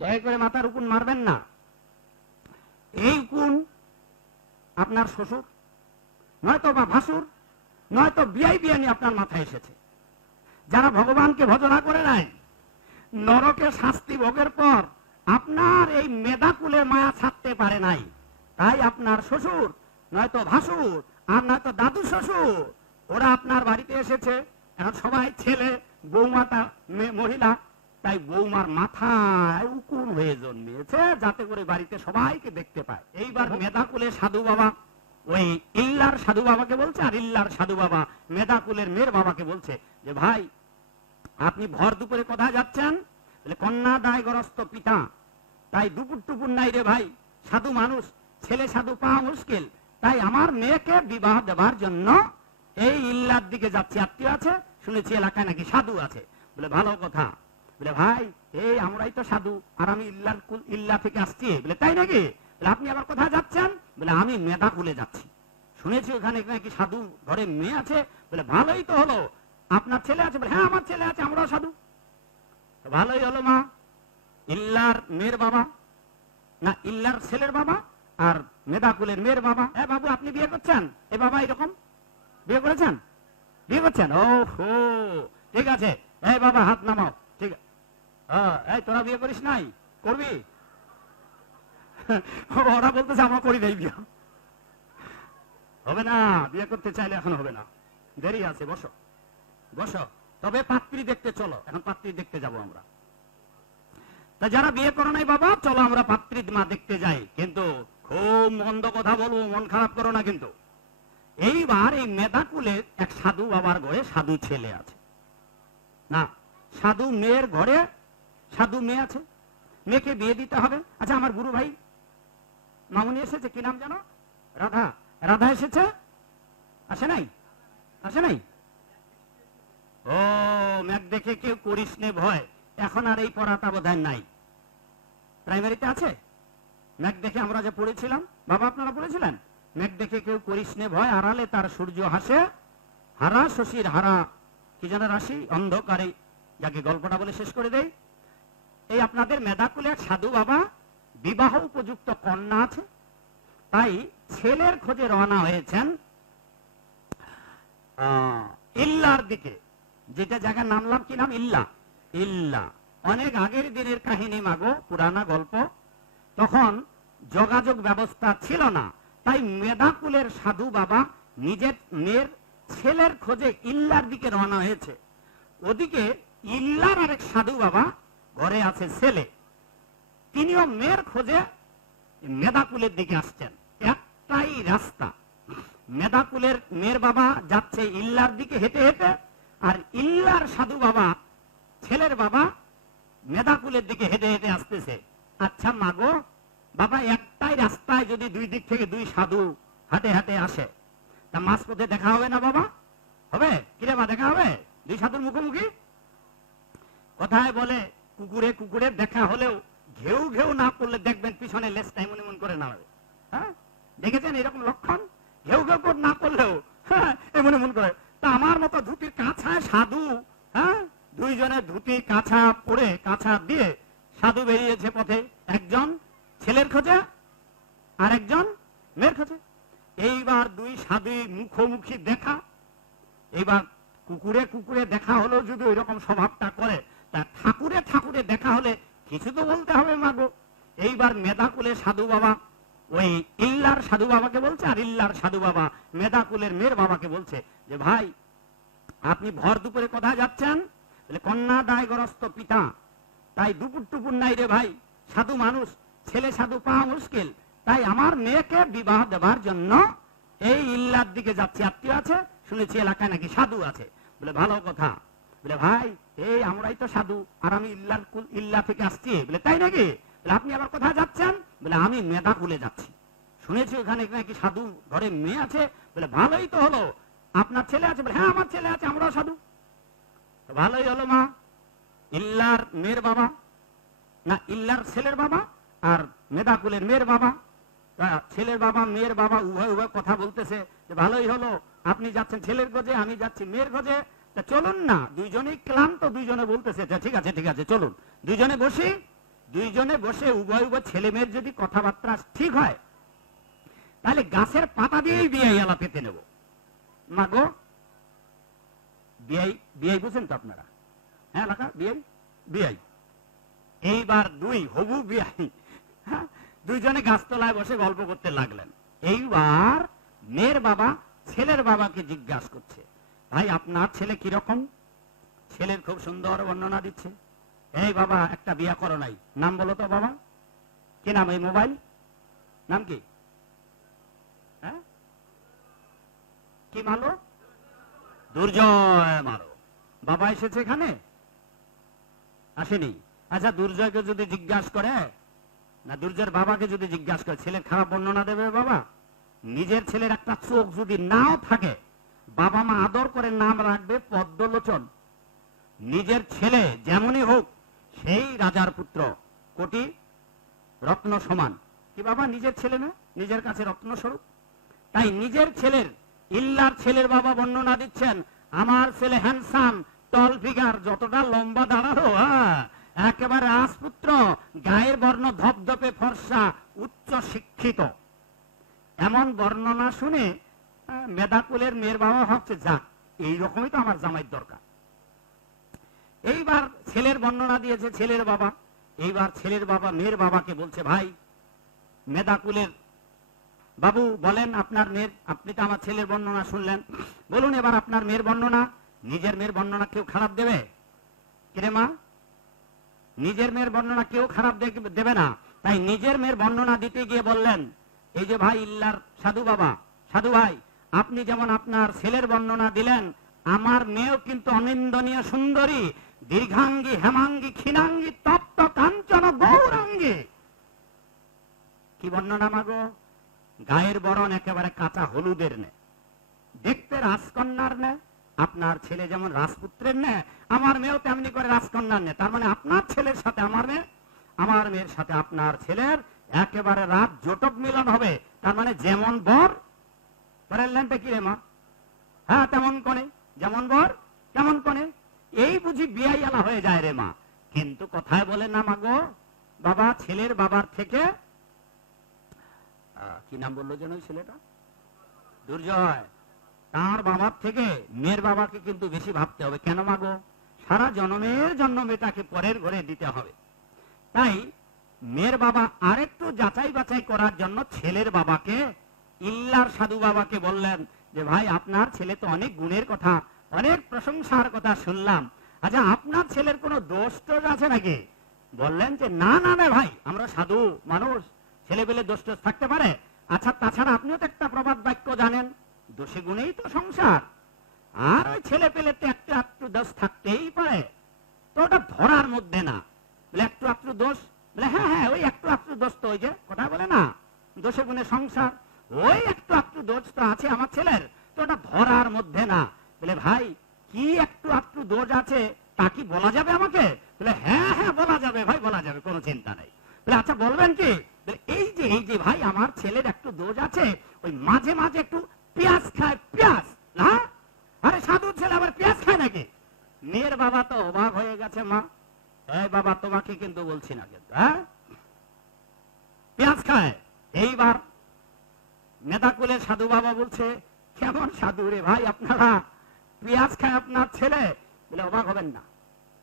দয়া করে মাথার উকুন মারবেন না। এই উকুন আপনার শ্বশুর, নয়তো বা ভাসুর, নয়তো বিয়াই বিয়ানি আপনার মাথায় এসেছে। যারা ভগবানকে ভজনা করে নাই, নরকে শাস্তি ভোগের পর আপনার এই মেধাকুলের মায়া ছাড়তে পারে নাই। তাই আপনার শ্বশুর, নয়তো ভাসুর, আর নয়তো দাদু শ্বশুর, ওরা আপনার বাড়িতে এসেছে। এখন সবাই ছেলে, বৌমাতা মহিলা তাই বৌমার মাথায় উকুন হয়ে জন্মিয়েছে, যাতে করে বাড়িতে সবাইকে দেখতে পায়। এইবার মেধাকুলে সাধু বাবা, ওই ইল্লার সাধু বাবাকে বলছে, আর ইল্লার সাধু বাবা মেধাকুলের মেয়ের বাবাকে বলছে যে, ভাই, আপনি ভর দুপুরে কোথায় যাচ্ছেন? কন্যা দায়গ্রস্ত পিতা। তাই দুপুর টুপুর নাই রে ভাই, সাধু মানুষ, ছেলে সাধু পাওয়া মুশকিল। তাই আমার মেয়েকে বিবাহ দেবার জন্য এই ইল্লার দিকে যাচ্ছি। আত্মীয় আছে? শুনেছি এলাকায় নাকি সাধু আছে। বলে, ভালো কথা। বলে, ভাই, এই আমরাই তো সাধু, আর আমি ইল্লার ইল্লা থেকে আসছি। বলে, তাই নাকি? আপনি আবার কোথায় যাচ্ছেন? বলে, আমি মেধা কুলে যাচ্ছি। শুনেছি ওখানে নাকি সাধু ঘরে মেয়ে আছে। বলে, ভালোই তো হলো। আপনার ছেলে আছে? বলে হ্যাঁ আমার ছেলে আছে, আমরাও সাধু। ভালোই হলো মা। ইল্লার মেয়ের বাবা না, ইল্লার ছেলের বাবা আর মেধাকুলের মেয়ের বাবা? হ্যাঁ বাবু, আপনি বিয়ে করছেন? এ বাবা এরকম? বিয়ে করেছেন? বিয়ে করছেন? ও হো ঠিক আছে। এই বাবা, হাত নামাও। হ্যাঁ, এই তোরা বিয়ে করিস নাই করবি? ওরা বলতেছে আমরা করি নাই বিয়ে। হবে না বিয়ে করতে চাইলে এখন হবে না। দেরি আছে বসো। বসো। তবে পাত্রী দেখতে চলো এখন পাত্রী দেখতে যাব আমরা। তা যারা বিয়ে করো নাই বাবা চলো আমরা পাত্রী মা দেখতে যাই। কিন্তু খুব মন্দ কথা বলব মন খারাপ করো না কিন্তু। এইবার এই মেধাকুলে এক সাধু বাবার ঘরে সাধু ছেলে আছে। না সাধু মেয়ের ঘরে সাধু মেয়ে আছে, মেয়েকে বিয়ে দিতে হবে। আচ্ছা আমার গুরু ভাই মামুনি এসেছে, কি নাম জানো রাধা। রাধা এসেছে? আসে নাই? আসে নাই? ও, ম্যাক দেখে কেউ করিস নে ভয়। এখন আর এই পড়াটা বোধ নাই। প্রাইমারিতে আছে? ম্যাক দেখে আমরা যে পড়েছিলাম, বাবা আপনারা পড়েছিলেন? ম্যাক দেখে কেউ করিস নে ভয়, আড়ালে তার সূর্য হাসে। হারা শশীর হারা, কি যেন রাশি, অন্ধকারে। যাকে গল্পটা বলে শেষ করে দেই। এই আপনাদের মেধাকুলে এক সাধু বাবা বিবাহ উপযুক্ত কন্যা আছে। তাই ছেলের খোঁজে রওনা হয়েছেন ইল্লার দিকে। যেটা জায়গার নামলাম কি নাম? ইল্লা। ইল্লা। অনেক আগের দিনের কাহিনী মাগো, পুরানা গল্প। তখন যোগাযোগ ব্যবস্থা ছিল না, তাই মেধাকুলের সাধু বাবা নিজের মেয়ের ছেলের খোঁজে ইল্লার দিকে রওনা হয়েছে। ওদিকে ইল্লার আরেক সাধু বাবা ঘরে আছে ছেলে। তিনিও মেয়ের খোঁজে মেধাকুলের দিকে আসছেন। একটাই রাস্তা। মেধাকুলের মেয়ের বাবা যাচ্ছে ইল্লার দিকে হেঁটে হেঁটে, আর ইল্লার সাধু বাবা, ছেলের বাবা মেধাকুলের দিকে হেঁটে হেঁটে আসতেছে। আচ্ছা মাগো, বাবা, একটাই রাস্তায় যদি দুই দিক থেকে দুই সাধু হাতে হাতে আসে, তা মাঝ পথে দেখা হবে না বাবা? হবে? কিরে মা, দেখা হবে? দুই সাধুর মুখোমুখি? কথায় বলে কুকুরে কুকুরে দেখা হলেও ঘেউ ঘেউ না করলে দেখবেন পিছনে লেজটা এমন এমন করে নাড়াবে। হ্যাঁ? দেখেছেন এরকম লক্ষণ? ঘেউ ঘেউ করে না করলেও হ্যাঁ এমন এমন করে। তা আমার মতো ধুতির কাছায় সাধু হ্যাঁ দুইজনে ধুতি কাছা পরে কাছা দিয়ে সাধু বেরিয়েছে পথে। একজন ছেলের খোঁজে আর একজন মেয়ের খোঁজে। এইবার দুই সাধু মুখোমুখি দেখা। এইবার কুকুরে কুকুরে দেখা হলেও যদি ওই রকম স্বভাবটা করে তা ঠাকুরে ঠাকুরে দেখা হলে কিছু তো বলতে হবে মাগো এইবার মেধাকুলে সাধু বাবা, ওই ইল্লার সাধু বাবাকে বলছে আর ইল্লার সাধু বাবা মেধাকুলের মেয়ের বাবাকে বলছে যে, ভাই, আপনি ভর দুপুরে কোথায় যাচ্ছেন? কন্যা দায়গ্রস্ত পিতা। তাই দুপুর টুপুর নাই রে ভাই, সাধু মানুষ, ছেলে সাধু পাওয়া মুশকিল। তাই আমার মেয়েকে বিবাহ দেওয়ার জন্য এই ইল্লার দিকে যাচ্ছি। আত্মীয় আছে? শুনেছি এলাকায় নাকি সাধু আছে। বলে, ভালো কথা। বলে, ভাই, এই আমরাই তো সাধু, আর আমি ইল্লার ইল্লা থেকে আসছি। বলে, তাই নাকি? বলে, আপনি আবার কোথায় যাচ্ছেন? বলে, আমি মেধা কুলে যাচ্ছি। শুনেছি ওখানে নাকি সাধু ঘরে মেয়ে আছে? বলে, ভালোই তো হলো, আপনার ছেলে আছে? বলে হ্যাঁ আমার ছেলে আছে, আমরাও সাধু। ভালোই হলো মা, ইল্লার মেয়ের বাবা, না, ইল্লার ছেলের বাবা আর মেধাকুলের মেয়ের বাবা। ছেলের বাবা, মেয়ের বাবা উভয় উভয় কথা বলতেছে, যে, ভালোই হলো, আপনি যাচ্ছেন ছেলের গজে, আমি যাচ্ছি মেয়ের গজে। তা চলুন না দুইজনেই ক্লান্ত দুইজনে বলতেছে "আচ্ছা, ঠিক আছে ঠিক আছে চলুন। দুইজনে বসি দুইজনে বসে উভয় উভয় ছেলে মেয়ের যদি কথাবার্তা ঠিক হয় তাহলে গাছের পাতা দিয়েই বিয়াই আলা পেতে নেব। মাগো বিয়াই বিয়াই বুঝেন তো আপনারা। হ্যাঁ এলাকা বিয়াই বিয়াই। এইবার দুই হবু বিয়াই। হ্যাঁ, দুইজনে গাছতলায় বসে গল্প করতে লাগলেন। এইবার মেয়ের বাবা ছেলের বাবাকে জিজ্ঞাসা করছে ভাই, আপনার ছেলে কীরকম? ছেলের খুব সুন্দর বর্ণনা দিচ্ছে। এই বাবা, একটা বিয়া করো নাই। নাম বলো তো বাবা। কি নাম এই মোবাইল? নাম কি? হ্যাঁ? কি মালো? দুর্জয় মারো বাবা এসেছে এখানে? আসেনি। আচ্ছা দুর্জয়কে যদি জিজ্ঞাসা করে, না, দুর্জয়ের বাবাকে যদি জিজ্ঞাসা করে, ছেলের খারাপ বর্ণনা দেবে বাবা? নিজের ছেলের একটা চোখ যদি নাও থাকে বাবা মা আদর করে নাম রাখবে পদ্মলোচন। নিজের ছেলে যেমনই হোক সেই রাজার পুত্র। কোটি রত্ন সমান। কি বাবা নিজের ছেলে না? নিজের কাছে রত্ন স্বরূপ? তাই নিজের ছেলের ইল্লার ছেলের বাবা বর্ণনা দিচ্ছেন আমার ছেলে হ্যান্ডসাম টল ফিগার যতটা লম্বা দাঁড়াল হ্যাঁ, একেবারে রাজপুত্র গায়ের বর্ণ ধপধপে ফর্সা উচ্চ শিক্ষিত। এমন বর্ণনা শুনে আহ, মেধাকুলের মেয়ের বাবা ভাবছে যাক এইরকমই তো আমার জামাইয়ের দরকার। এইবার ছেলের বর্ণনা দিয়েছে ছেলের বাবা। এইবার ছেলের বাবা মেয়ের বাবাকে বলছে ভাই মেধাকুলের বাবু বলেন আপনার মেয়ের আপনি তো আমার ছেলের বর্ণনা শুনলেন। বলুন এবার আপনার মেয়ের বর্ণনা। নিজের মেয়ের বর্ণনা কেউ খারাপ দেবে? কিরে মা নিজের মেয়ের বর্ণনা কেউ খারাপ দেবে না। তাই নিজের মেয়ের বর্ণনা দিতে গিয়ে বললেন এই যে ভাই ইল্লার সাধু বাবা সাধু ভাই আপনি যেমন আপনার ছেলের বর্ণনা দিলেন, আমার মেয়েও কিন্তু অনিন্দনীয় সুন্দরী, দীর্ঘাঙ্গী, হেমাঙ্গী, ক্ষীণাঙ্গী, তপ্ত, কাঞ্চন, গৌরাঙ্গী। কি বর্ণনা মাগো? গায়ের বরণ একেবারে কাঁচা হলুদের নে। দেখতে রাজকন্যার নে, আপনার ছেলে যেমন রাজপুত্রের নে, আমার মেয়েও তেমনি করে রাজকন্যার নে। তার মানে আপনার ছেলের সাথে আমার মেয়ে, আমার মেয়ের সাথে আপনার ছেলের একেবারে রাত জোটক মিলন হবে। তার মানে যেমন বর ল্যাম্পে কি রে মা? হ্যাঁ তেমন কোনে যেমন বর, তেমন কোনে এই বুঝি বিয়াই আলা হয়ে যায় রে মা। কিন্তু কথায় বলে না মাগো বাবা ছেলের বাবার থেকে কি নাম বলল যেন ওই ছেলেটা? দুর্জয়, তার বাবার থেকে মেয়ের বাবাকে কিন্তু বেশি ভাবতে হবে। কেন মাগো সারা জন্মের জন্য মেয়েটাকে পরের ঘরে দিতে হবে। তাই মেয়ের বাবা আরেকটু যাচাই বাছাই করার জন্য ছেলের বাবাকে ইল্লার সাধু বাবাকে বললেন যে, ভাই, আপনার ছেলে তো অনেক গুণের কথা, অনেক প্রশংসার কথা শুনলাম। আচ্ছা আপনার ছেলের কোনো দোষ টোষ আছে নাকি? বললেন যে, না না না ভাই, আমরা সাধু মানুষ ছেলে পেলে দোষ টোষ থাকতে পারে। আচ্ছা তাছাড়া আপনিও তো একটা প্রবাদ বাক্য জানেন, দোষে গুণেই তো সংসার। আর ওই ছেলে পেলে তো একটু একটু দোষ থাকতেই পারে। তো ওটা ধরার মধ্যে না। বলে, একটু একটু দোষ? বলে হ্যাঁ হ্যাঁ ওই একটু একটু দোষ তো ওই যে, কথা বলে না। দোষে গুণে সংসার ওই একটু একটু দোষ তো আছে আমার ছেলের, তো ওটা ধরার মধ্যে না। বলে, ভাই, কি একটু একটু দোষ আছে, তা কি বলা যাবে আমাকে? বলে হ্যাঁ হ্যাঁ বলা যাবে, ভাই, বলা যাবে, কোনো চিন্তা নেই। বলে আচ্ছা বলবেন কি? এই যে এই যে, ভাই, আমার ছেলের একটু দোষ আছে, ওই মাঝে মাঝে একটু পেঁয়াজ খায়, পেঁয়াজ, না? আরে সাধুর ছেলে আবার পেঁয়াজ খায় নাকি? মেয়ের বাবা তো অবাক হয়ে গেছে, মা। এই বাবা, তোমাকে কিন্তু বলছি না কিন্তু হ্যাঁ পেঁয়াজ খায় এইবার মেধাকুলে সাধু বাবা বলছে, কেমন সাধু রে ভাই আপনারা? পেঁয়াজ খায় আপনার ছেলে? বলে, অবাক হবেন না।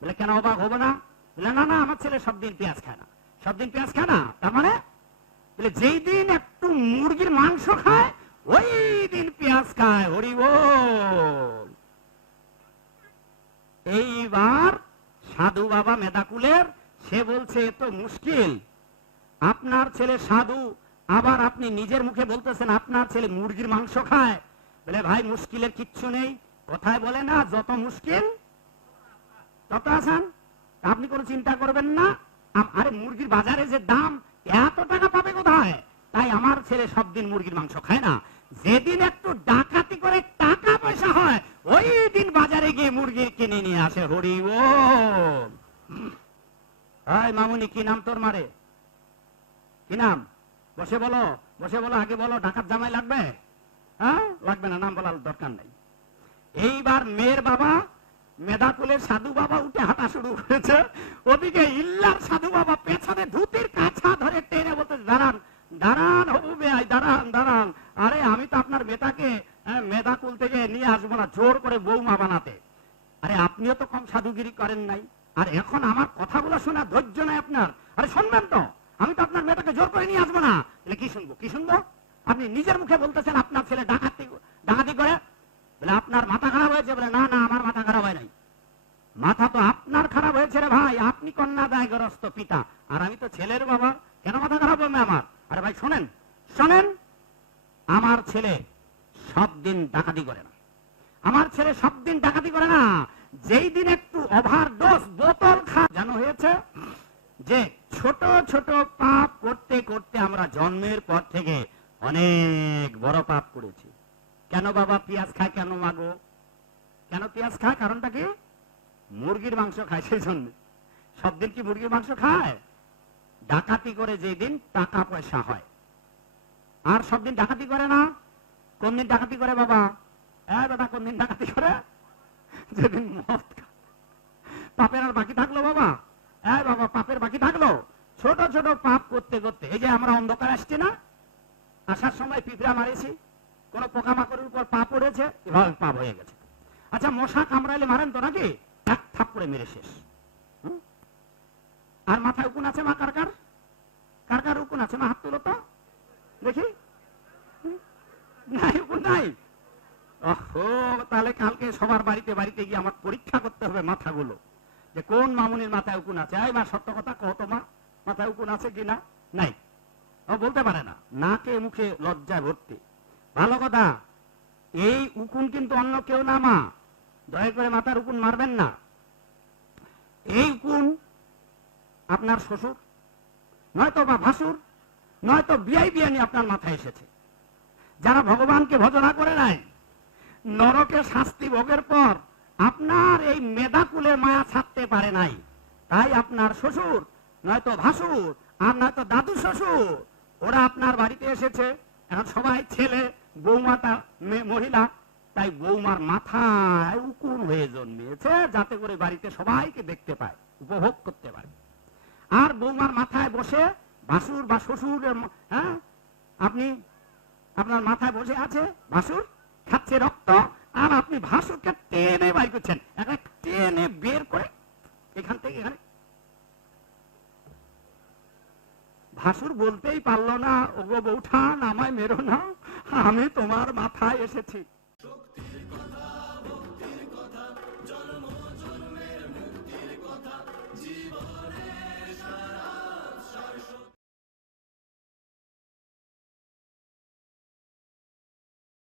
বলে, কেন অবাক হব না? বলে, না না, আমার ছেলে সব দিন পেঁয়াজ খায় না। সব দিন পেঁয়াজ খায় না? তার মানে? বলে, যেই দিন একটু মুরগির মাংস খায়, ওই দিন পেঁয়াজ খায়। হরি বল। এইবার সাধু বাবা মেদাকুলের সে বলছে, এ তো মুশকিল। আপনার ছেলে সাধু আবার আপনি নিজের মুখে বলতেছেন, আপনার ছেলে মুরগির মাংস খায়। বলে, ভাই, মুশকিলের কিচ্ছু নেই। কথায় বলে না, যত মুশকিল, তত আসান। আপনি কোনো চিন্তা করবেন না। আরে, মুরগির বাজারে যে দাম, এত টাকা পাবে কোথায়? তাই আমার ছেলে সব দিন মুরগির মাংস খায় না। যেদিন একটু ডাকাতি করে টাকা পয়সা হয়, ওই দিন বাজারে গিয়ে মুরগি কিনে নিয়ে আসে হরি ও। মামুনি, কি নাম তোর মারে? কি নাম? বসে বলো বসে বলো আগে বলো ডাকাত জামাই লাগবে? হ্যাঁ? লাগবে না নাম বলার দরকার নেই। এইবার মেয়ের বাবা মেধাকুলের সাধু বাবা উঠে হাঁটা শুরু করেছে। ওদিকে ইল্লার সাধু বাবা পেছনে ধুতির কাছা ধরে টেনে বলতে দাঁড়ান দাঁড়ান হবু বেআই দাঁড়ান দাঁড়ান। আরে আমি তো আপনার মেধাকে হ্যাঁ, মেধাকুল থেকে নিয়ে আসব না জোর করে বৌমা বানাতে। আরে আপনিও তো কম সাধুগিরি করেন নাই। আর এখন আমার কথাগুলো শোনা ধৈর্য নাই আপনার। আরে শুনবেন তো। তো জোর করে নিয়ে আসব না। তাহলে কি শুনব? কি শুনব? আপনি নিজের মুখে বলতেছেন আপনার ছেলে ডাকাতি ডাকাতি করে। বলে আপনার মাথা খারাপ হয়েছে বলে, না না, আমার মাথা খারাপ হয় নাই। মাথা তো আপনার খারাপ হয়েছে রে ভাই। আপনি কন্যা দায়গ্রস্ত পিতা। আর আমি তো ছেলের বাবা। কেন মাথা খারাপ হবে আমার? আরে ভাই, শোনেন শোনেন। আমার ছেলে সব দিন ডাকাতি করে না। আমার ছেলে সব দিন ডাকাতি করে না। যেই দিন একটু ওভারডোজ বোতল খা জানো হয়েছে যে ছোট ছোট পাপ করতে করতে আমরা জন্মের পর থেকে অনেক বড় পাপ করেছি। কেন বাবা পেঁয়াজ খায় কেন মাগো কেন পেঁয়াজ খায়? কারণটা কি? মুরগির মাংস খায় সেই জন্য। সব দিন কি মুরগির মাংস খায়? ডাকাতি করে যেদিন টাকা পয়সা হয়। আর সব দিন ডাকাতি করে না? কোন দিন ডাকাতি করে বাবা? হ্যাঁ দাদা কোন দিন ডাকাতি করে? যেদিন মদ। পাপের আর বাকি থাকল বাবা। হ্যাঁ বাবা, পাপের বাকি থাকল? ছোট ছোট পাপ করতে করতে, এই যে আমরা অন্ধকার আসছি না, আসার সময় পিঁপড়া মারেছি, কোন পোকামাকড়ের উপর পা পড়েছে এভাবে পাপ হয়ে গেছে। আচ্ছা মশা কামড়াইলে মারেন তো নাকি? এক থাপ্পড়ে মেরে শেষ। আর মাথায় উকুন আছে মা কার কার? কার কার উকুন আছে মা? হাত তুলো তো। দেখি। নাই, উকুন নাই। ওহো, তাহলে কালকে সবার বাড়িতে বাড়িতে গিয়ে আমার পরীক্ষা করতে হবে মাথাগুলো। যে কোন মামুনির মাথায় উকুন আছে? এই মা, সত্য কথা কত মা। মাথায় উকুন আছে কিনা নাই। ও বলতে পারে না। নাকে মুখে লজ্জায় ভর্তি। ভালো কথা, এই উকুন কিন্তু অন্য কেউ না মা। দয়া করে মাথার উকুন মারবেন না। এই উকুন আপনার শ্বশুর, নয়তো বা ভাসুর, নয়তো বিয়াই বিয়ানি আপনার মাথায় এসেছে। যারা ভগবানকে ভজনা করে নাই, নরকে শাস্তি ভোগের পর আপনার এই মেধাকুলের মায়া ছাড়তে পারে নাই। তাই আপনার শ্বশুর নয়তো ভাসুর আর নয়তো দাদু শ্বশুর। ওরা আপনার বাড়িতে এসেছে। এখন সবাই ছেলে বৌমাটা মহিলা। তাই বৌমার মাথায় উকুন হয়ে জন্মিয়েছে যাতে করে বাড়িতে সবাইকে দেখতে পায়, উপভোগ করতে পারে। আর বৌমার মাথায় বসে ভাসুর বা শ্বশুর হ্যাঁ? আপনি আপনার মাথায় বসে আছে, ভাসুর? খাচ্ছে রক্ত। আর আপনি ভাসুরকে টেনে বাই করছেন। একটা টেনে বের করে এখান থেকে এখানে ভাসুর বলতেই পারল না ওগো বৌঠান আমায় মেরো না আমি তোমার মাথায় এসেছি।